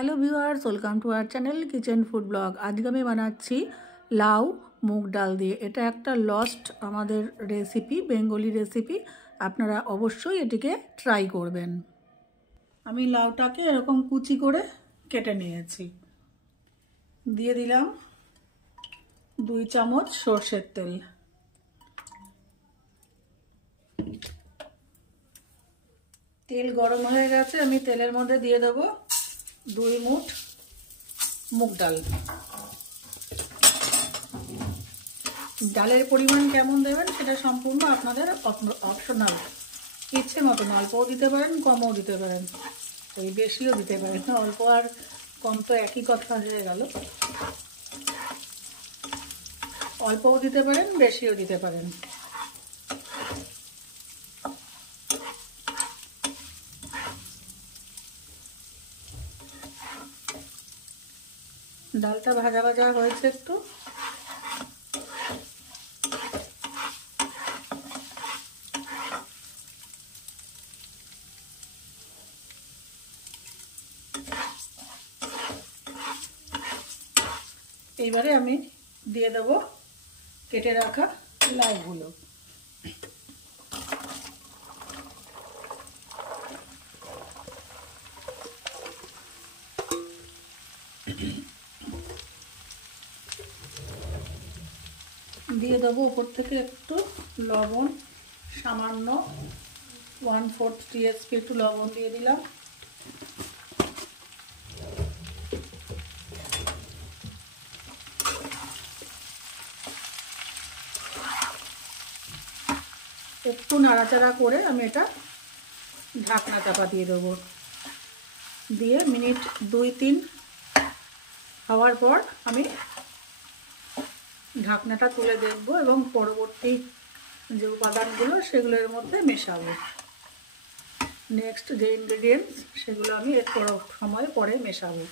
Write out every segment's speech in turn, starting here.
Hello viewers, welcome to our channel kitchen food blog. আজকে আমি বানাচ্ছি লাউ মুগ ডাল দিয়ে। এটা একটা লস্ট আমাদের রেসিপি, বেঙ্গলি রেসিপি। আপনারা অবশ্যই এটিকে ট্রাই করবেন। আমি লাউটাকে এরকম কুচি করে কেটে নিয়েছি। দিয়ে দিলাম 2 চামচ সর্ষের তেল। তেল গরম হয়ে গেছে, আমি তেলের মধ্যে দিয়ে দেবো 2 মুঠ মুগ ডাল। ডালের পরিমাণ কেমন দেবেন সেটা সম্পূর্ণ আপনাদের অপশনাল, ইচ্ছে মতন অল্পও দিতে পারেন, কমও দিতে পারেন, ওই বেশিও দিতে পারেন। অল্প আর কম তো একই কথা হয়ে গেল। অল্পও দিতে পারেন, বেশিও দিতে পারেন। ডালটা ভাজা ভাজা হয়েছে একটু। এইবারে আমি দিয়ে দেবো কেটে রাখা লাউগুলো। দিয়ে দেবো উপর থেকে একটু লবণ, সামান্য 1/4 টিস্পুন একটু লবণ দিয়ে দিলাম। একটু নাড়াচাড়া করে আমি এটা ঢাকনা চাপা দিয়ে দেবো। দিয়ে মিনিট 2-3 হওয়ার পর আমি ঢাকনাটা তুলে দেখব এবং পরবর্তী যে উপাদানগুলো সেগুলো এর মধ্যে মেশাবো। নেক্সট যে ইনগ্রেডিয়েন্টস সেগুলো আমি এর সময় পরে মেশাবো।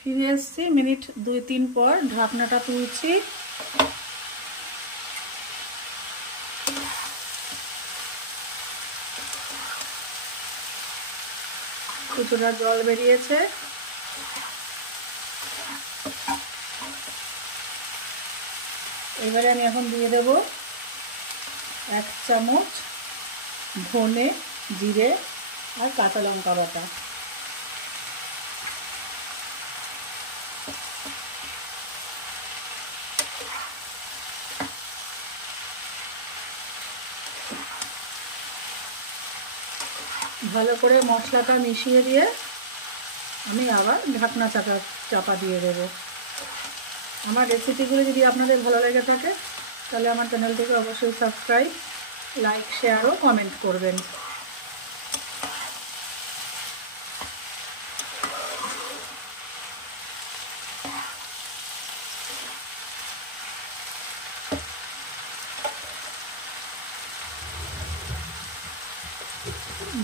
ফিরে এসছি মিনিট 2-3 পর, ঢাকনাটা তুলছি। কিছুটা জল বেরিয়েছে। এবারে আমি এখন দিয়ে দেব 1 চামচ ধনে, জিরে আর কাঁচা লঙ্কা বাটা। ভালো করে মশলাটা মিশিয়ে দিয়ে আমি আবার ঢাকনা চাপা দিয়ে দেবো। আমার রেসিপিগুলো যদি আপনাদের ভালো লেগে থাকে তাহলে আমার চ্যানেলটিকে অবশ্যই সাবস্ক্রাইব, লাইক, শেয়ার ও কমেন্ট করবেন।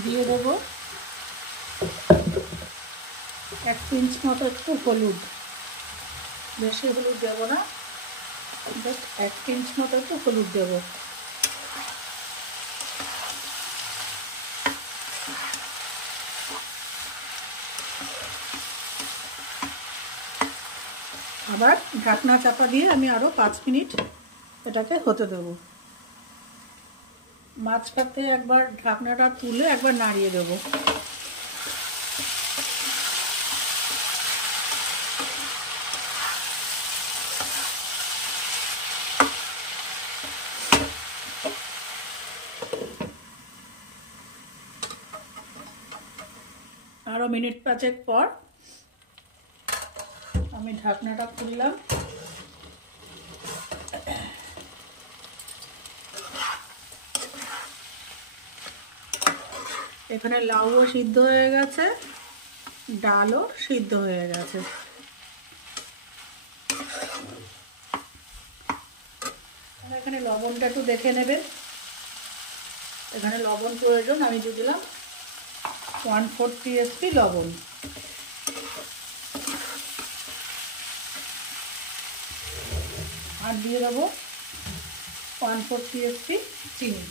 দিয়ে দেবো 1 পিঞ্চ মতো একটু হলুদ। বেশি হলুদ দেবো না, জাস্ট 1 পিঞ্চ মতো একটু হলুদ দেবো। আবার ঢাকনা চাপা দিয়ে আমি আরও 5 মিনিট এটাকে হতে দেবো। মাঝখানে একবার ঢাকনাটা তুলে একবার নাড়িয়ে দেবো। আরও মিনিট 5 পর আমি ঢাকনাটা খুললাম। এখানে লাউও সিদ্ধ হয়ে গেছে, ডালও সিদ্ধ হয়ে গেছে। এখানে লবণটা একটু দেখে নেবেন। এখানে লবণ প্রয়োজন, আমি দিয়ে দিলাম 1/4 টিস্পুন লবণ। আর দিয়ে দেবো 1/4 টিস্পুন চিনি।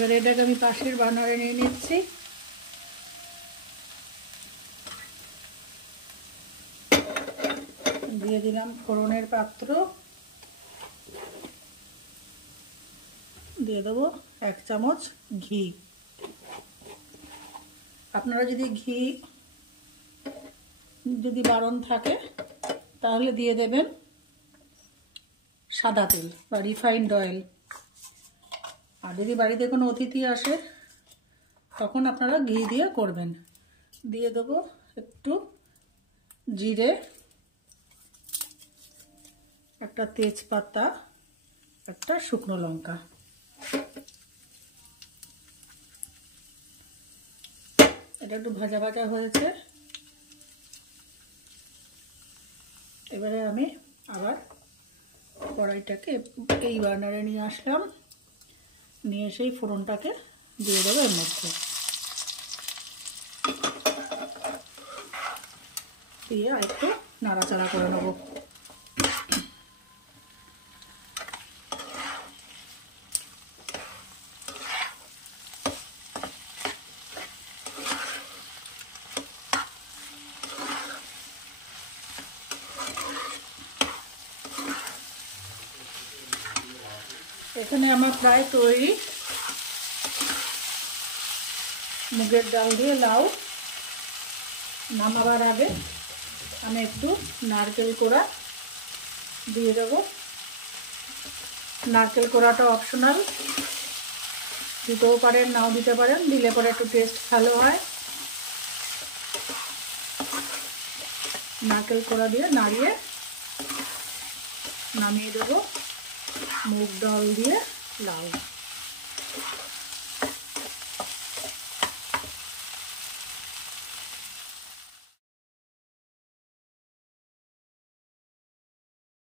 এবারে এটাকে আমি পাশের বার্নারে নিয়ে নিচ্ছি। দিয়ে দিলাম ফোড়নের পাত্র, দিয়ে দেবো 1 চামচ ঘি। আপনারা যদি বারণ থাকে তাহলে দিয়ে দেবেন সাদা তেল বা রিফাইন্ড অয়েল। আর যদি বাড়িতে কোনো অতিথি আসে তখন আপনারা ঘি দিয়ে করবেন। দিয়ে দেবো একটু জিরে, একটা তেজপাতা, একটা শুকনো লঙ্কা। এটা একটু ভাজা ভাজা হয়েছে। এবারে আমি আবার কড়াইটাকে এই বার্নারে নিয়ে আসলাম, নিয়ে সেই ফোড়নটাকে দিয়ে দেবো এর মধ্যে। দিয়ে একটু নাড়াচাড়া করে নেব। এখানে আমার প্রায় তৈরি মুগের ডাল দিয়ে লাউ। নামাবার আগে আমি একটু নারকেল কোড়া দিয়ে দেবো। নারকেল কোড়াটা অপশনাল, দিতেও পারেন নাও দিতে পারেন, দিলে পরে একটু টেস্ট ভালো হয়। নারকেল কোড়া দিয়ে নাড়িয়ে নামিয়ে দেবো মুগ ডাল দিয়ে লাউ।